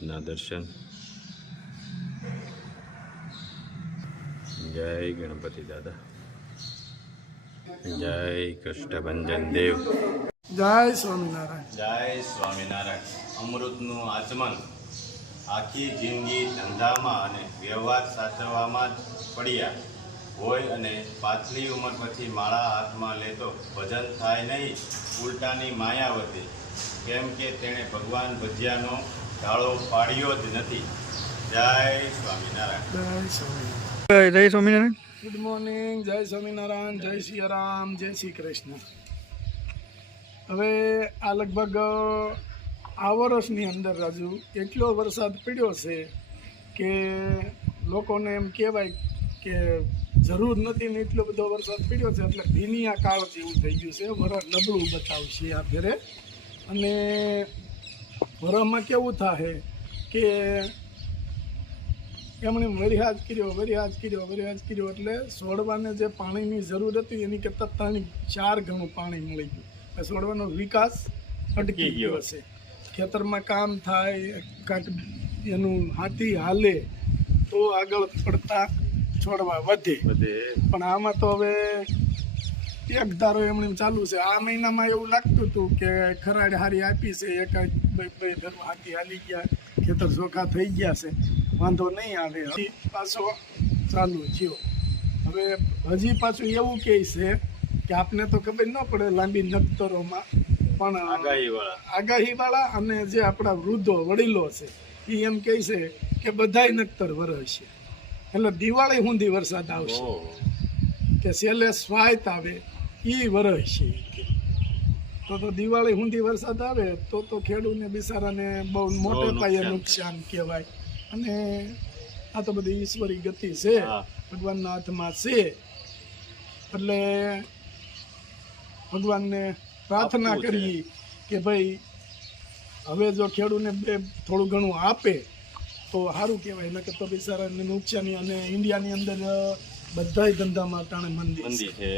ભોળાનાથના દર્શન. જય ગણપતિ દાદા, જય કષ્ટભંજન દેવ, જય સ્વામિનારાયણ. જય સ્વામિનારાયણ. અમૃતનું આચમન. આખી જિંદગી ધંધામાં અને વ્યવહાર સાચવવામાં જ પડ્યા હોય અને પાછલી ઉંમર પછી માળા હાથમાં લેતો ભજન થાય નહીં, ઉલટાની માયાવતી. કેમ કે તેણે ભગવાન ભજિયાનો ઢાળો પાડ્યો જ નથી. જય સ્વામિનારાયણ. જય સ્વામિનારાયણ. જય સ્વામિનારાયણ. Good morning. જય સ્વામિનારાયણ. જય સિયારામ. જય શ્રી કૃષ્ણ. હવે આ લગભગ આ વર્ષની અંદર રાજુ એટલો વરસાદ પડ્યો છે કે લોકોને એમ કહેવાય કે જરૂર નથી ને એટલો બધો વરસાદ પડ્યો છે એટલે ભીનિયા કાળ જેવું થઈ ગયું છે. વરસ નબળું બતાવશે આ ફેરે. અને વરસમાં કેવું થાય કે એમણે વરિયાજ કર્યો એટલે છોડવાને જે પાણીની જરૂર હતી એની કરતાં 3-4 ગણું પાણી મળી ગયું. છોડવાનો વિકાસ અટકી ગયો છે. ખેતરમાં કામ થાય, કાંઈક એનું હાથી હાલે તો આગળ પડતા છોડવા વધે. પણ આમાં તો હવે એક ધારો એમણે ચાલુ છે. આ મહિનામાં એવું લાગતું હતું કે ખરાડ હારી આપી છે, એકાદ બે ઘરમાં હાથી હાલી ગયા, ખેતર ચોખ્ખા થઈ ગયા છે, વાંધો નહીં આવે. હજી પાછો ચાલુ થયો. હવે હજી પાછું એવું કહે છે કે આપને તો ખબર ન પડે લાંબી નક્તરોમાં, પણ આગાહીવાળા અને જે આપણા વૃદ્ધો વડીલો છે એ એમ કહે છે કે બધાય નક્તર વરસશે. એટલે દિવાળી સુધી વરસાદ આવશે, કે છેલ્લે સ્વાયત આવે એ વરસશે. તો દિવાળી સુધી વરસાદ આવે તો ખેડૂતને બિચારાને બહુ મોટે પાયે નુકસાન કહેવાય. અને આ તો બધી ઈશ્વરી ગતિ છે, ભગવાનના હાથમાં છે. એટલે ભગવાનને પ્રાર્થના કરી કે ભાઈ હવે જો ખેડૂતને થોડું ઘણું આપે તો સારું કહેવાય. નકર તો બિચારાને નુકસાની. અને ઇન્ડિયાની અંદર બધાય ધંધામાં ટાણે મંદી છે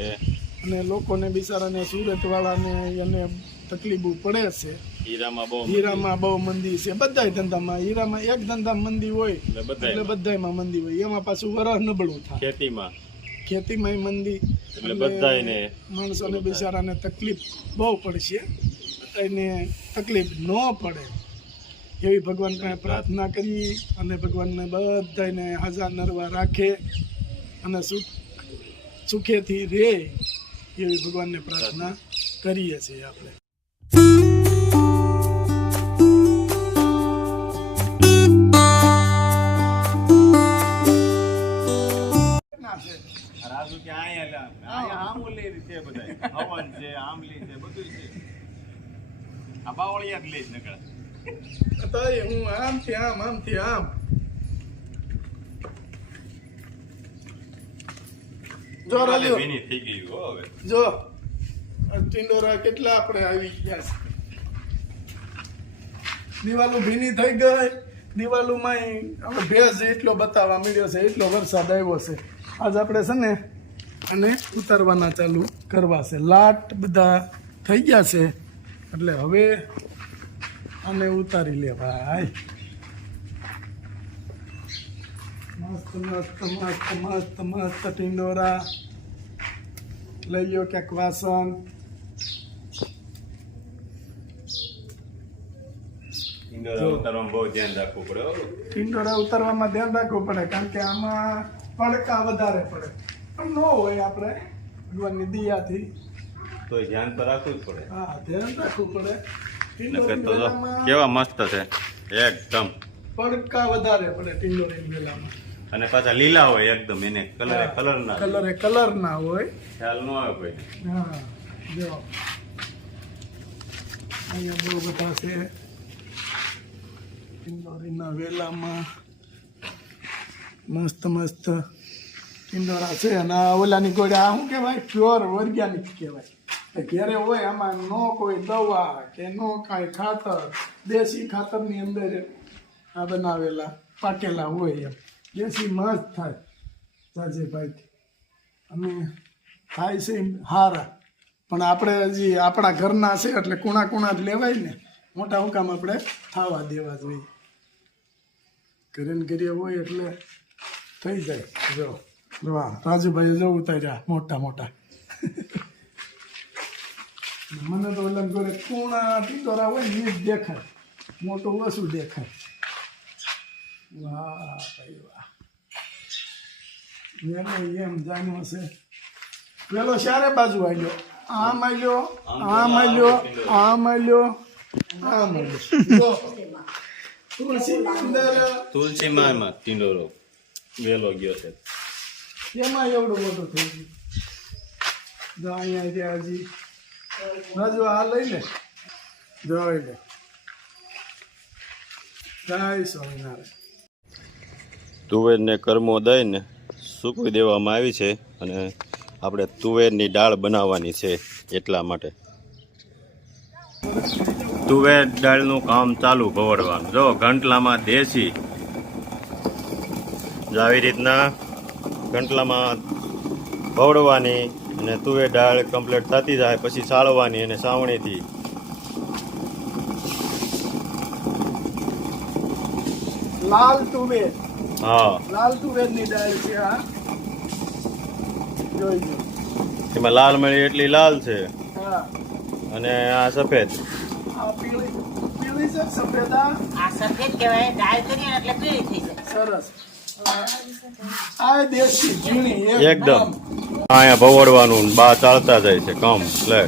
અને લોકોને બિચારાને સુરતવાળાને એને તકલીફો પડે છે. હીરામાં બહુ મંદી છે, બધાય ધંધામાં. હીરામાં એક ધંધા મંદી હોય એટલે બધાયમાં મંદી હોય. એમાં પાછું વરસ નબળું થાય. ખેતીમાં મંદી એટલે બધાયને માણસોને બિચારાને તકલીફ બહુ પડશે. બધાયને તકલીફ ન પડે એવી ભગવાન પાસે પ્રાર્થના કરી અને ભગવાનને બધાને હાજર નરવા રાખે અને સુખેથી રહે એવી ભગવાનને પ્રાર્થના કરીએ છીએ આપણે. હું આમથી આમ જો ટિંડોરા કેટલા આપણે આવી ગયા છે. દિવાલો ભીની થઈ ગઈ. દિવાલોમાં ભેજ એટલો બતાવવા મળ્યો છે, એટલો વરસાદ આવ્યો છે. આજ આપણે છે ને અને ઉતારવાના ચાલુ કરવા છે. લાટ બધા થઈ ગયા છે એટલે હવે આને ઉતારી લે ભાઈ. મસ્ત મસ્ત મસ્ત મસ્ત મસ્ત ટિંડોરા લઈ લો. ક્યાંક વાસણ ટિંડોરા ઉતારવામાં ધ્યાન રાખવું પડે, કારણ કે આમાં પડકા વધારે પડે. પણ ન હોય આપણે ભગવાનની દયાથી તો ધ્યાન તો રાખવું જ પડે. હા, ધ્યાન રાખવું પડે. કેવા મસ્ત છે એકદમ. પડકા વધારે પડે ટિંડોરી વેલામાં. અને પાછા લીલા હોય એકદમ, એને કલર ના હોય, ખ્યાલ ન આવે કોઈ. હા, જો અહીંયા બહુ બધા છે ટિંડોરીના વેલામાં. મસ્ત મસ્ત ટિંડોરા છે. અને ઓલાની ગોળે આ શું કહેવાય, પ્યોર ઓર્ગેનિક કહેવાય. ઘેરે હોય આમાં ન કોઈ દવા કે ન કાંઈ ખાતર, દેશી ખાતરની અંદર આ બનાવેલા પાકેલા હોય. એમ દેશી મસ્ત થાય સાજીભાઈથી. અને થાય છે હારા. પણ આપણે હજી આપણા ઘરના છે એટલે કુણા જ લેવાય ને. મોટા હુકામ આપણે ખાવા દેવા જોઈએ. ઘરે ને ઘરે હોય એટલે થઈ જાય. જો વાહ, રાજુભાઈ જો ઉતાર્યા મોટા મોટા. મને તો ઓલા ઘરે કુણા ટીટોરા હોય ને એ જ દેખાય, મોટું ઓછું દેખાય. વાહ ભાઈ વાહ, એમ જાણ્યું હશે. પેલો ચારે બાજુ આવ્યો, આમ આવ્યો, આમ આવ્યો, આમ આવ્યો, આમ આવ્યો. તુલસીની અંદર તુલસીમાં એમાં ટીંડોરો વેલો ગયો છે. એમાં એવડું મોટું થઈ ગયું. જો અહીંયા ત્યાં હજી રાજુ આ લઈ લે, જોઈ લે. જય સ્વામિનારાયણ. તુવેરને કર્મો દઈને સૂકવી દેવામાં આવી છે અને આપણે તુવેરની દાળ બનાવવાની છે. એટલા માટે તુવેર દાળનું કામ ચાલુ ભવડવાનું. જો ઘંટલામાં દેશી, આવી રીતના ઘંટલામાં ભવડવાની અને તુવેર દાળ કમ્પ્લીટ થતી જાય પછી સાળવાની અને સાવણીથી લાલ તુવેર, હા લાલ તુવેરની દાળ છે આ. જોઈ લો. એમાં લાલ મળી એટલી લાલ છે હા, અને આ સફેદ. આ પીળી પીળી છે, સફેદ. આ સફેદ કહેવાય, દાળ કરીએ ને એટલે પીળી થઈ જાય. સરસ. આ દેશી ઝીણી એકદમ અહીંયા ભવડવાનું, બા ચાલતા જાય છે કમ લે.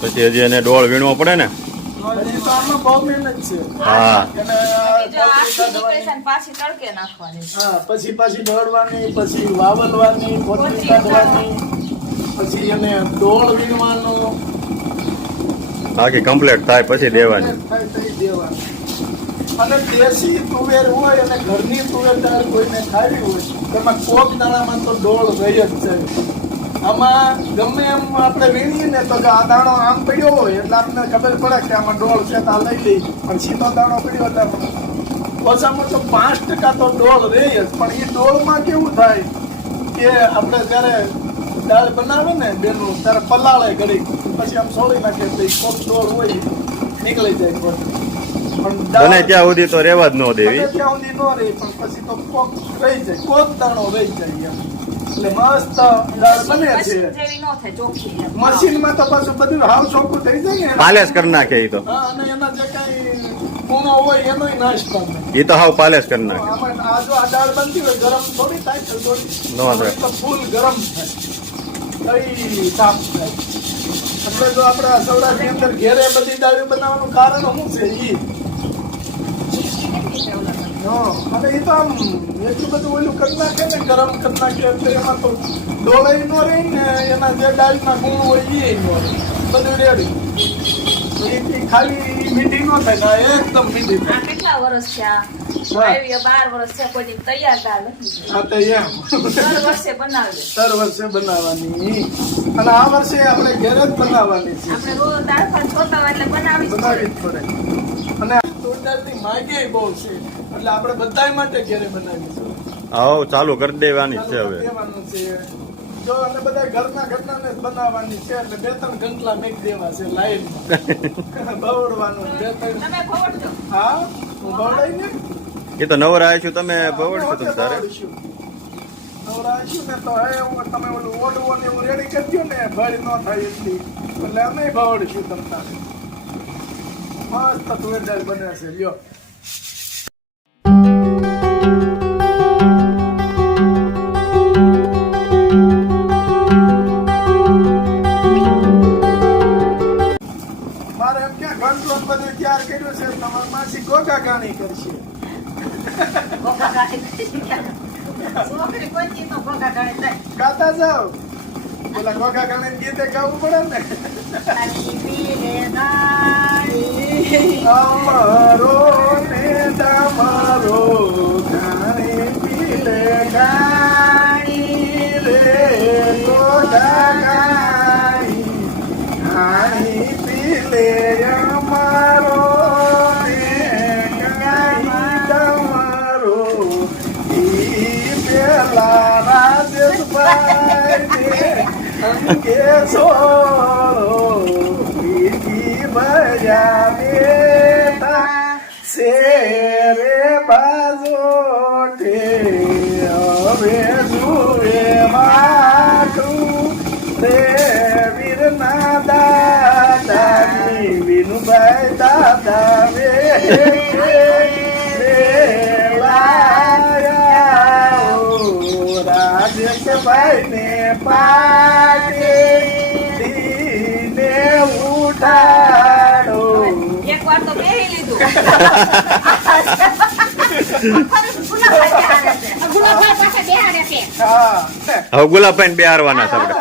પછી હજી એને ડોળ વીણવો પડે ને. હજી તો આમાં બહુ મહેનત છે. હા એને જો આખી નીકળે છે ને પાછી તડકે નાખવાની. હા, પછી પાછી દોડવાની, પછી વાવલવાની, પોટલી કાઢવાની, પછી એને ડોળ વીણવાનું, બાકી કમ્પ્લીટ થાય પછી દેવાની. થાય થઈ દેવાનું. અને દેશી તુવેર હોય અને ઘરની તુવેર દાળ કોઈને ખાવી હોય તેમાં કોક દાણામાં તો ડોળ રહી જ જાય. આમાં ગમે એમ આપણે વીણીએ ને તો આ દાણો આમ પડ્યો હોય એટલે આપણને ખબર પડે કે આમાં ડોળ છે તો આ લઈ લઈ. પણ સીધો દાણો પડ્યો એટલે ઓછામાં ઓછો 5% તો ડોળ રહે જ. પણ એ ડોળમાં કેવું થાય કે આપણે જ્યારે દાળ બનાવે ને બેનું ત્યારે પલાળે ઘડી, પછી આમ છોડી નાખે એટલે કોક ડોળ હોય નીકળી જાય કોક. પણ બને દાળ ત્યાં સુધી તો રેવા જ ન દેવી. બને ત્યાં સુધી ન રહે, પણ પછી તો કોક રહી જાય, કોક દાણો રહી જાય એમ. એટલે મસ્ત દાળ બને છે. મશીન જેવી ન થાય, ચોખ્ખી એમ. મશીનમાં તો પાછું બધું હાવ ચોખ્ખું થઈ જાય ને. પાલેશ કરી નાખે એ તો. હા, અને એના જે કઈ ખૂણો હોય એનોય નાશ કરે. એ તો હાવ પાલેશ કરી નાખે. આમાં આ જો આ દાળ બનતી હોય ગરમ થોડી થાય છે, થોડી ન થાય. તો ફૂલ ગરમ થાય, કઈ સાફ થાય. એટલે જો આપણે આ સૌરાષ્ટ્રની અંદર ઘેરે બધી દાળ બનાવવાનું કારણ શું છે ઈ. હા, અને એ તો આમ એટલું બધું ઓલું કરી નાખે ને, ગરમ કરી નાખે એટલે એમાં તો ડોળાઈ ન રહે ને, એના જે દાળના ગુણ હોય એ ન રહે, બધું રેડી. ખાલી મીઠી ન થાય ને એકદમ મીઠી આ થાય. કેટલા વર્ષ છે આ? હા. 12 વર્ષ છે, કોઈ દી તૈયાર દાળ નથી. હા તો એમ દર વર્ષે બનાવીએ. દર વર્ષે બનાવવાની, અને આ વર્ષે આપણે ઘરે જ બનાવવાની છે. આપણે રોજ દાળ ભાત જોતા હોય એટલે બનાવી જ બનાવી જ પડે. અને તુવેરની માંગી બહુ છે એટલે આપણે બધા માટે ઘરે બનાવીશું. હાવ ચાલુ કરી દેવાની જ છે હવે. દેવાનું છે જો, અને બધા ઘરના ને જ બનાવવાની છે એટલે 2-3 ગંટલા મેક દેવા છે લાઈનમાં. બવડવાનું 2-3. તમે ખવડજો. હા, હું બવડાઈ ને એ તો નવરા આવીશું તમે ભવડશો તમે તારે. નવરાશું ને તો હવે તમે ઓલું ઓડવું ને એવું રેડી કરજો ને, ભળ ન થાય એટલી, એટલે અમે ભવડશું તમ તારે. મસ્ત તુવેર દાળ બને છે લ્યો. મારે એમ ક્યાં ઘંટલો બધું તૈયાર કર્યું છે, તમારી માસી ગોગા ગાણી કરશે. ઘોઘા ગાળી. છોકરી કોઈ દી તો ઘોઘા ગાળી થાય. ગાતા જાઓ, પેલા ગોગા ગાણી ગીતે ગાવું પડે ને. તારી પીલે ગાળી. અમારો ને તમારો ગાણી પીલે ગાણી રે, ગોગા ગાણી ગાણી પીલે અમારો ને ગાણી તમારો. ઈ પેલા રાજેશભાઈ અંગે છોડો પીકી ભર્યા બેઠા શેરે બાજો હવે જુએ માઠું રે વીરના દાદાની વિનુભાઈ દાદા વે રાજેશભાઈ ને પાટે દીને ઉઠાડો. એક વાર તો બેહી લીધું. ગુલાબભાઈ પાસે બેહાડે છે. હા હવે ગુલાબભાઈ બેહારવાના છે આપણે.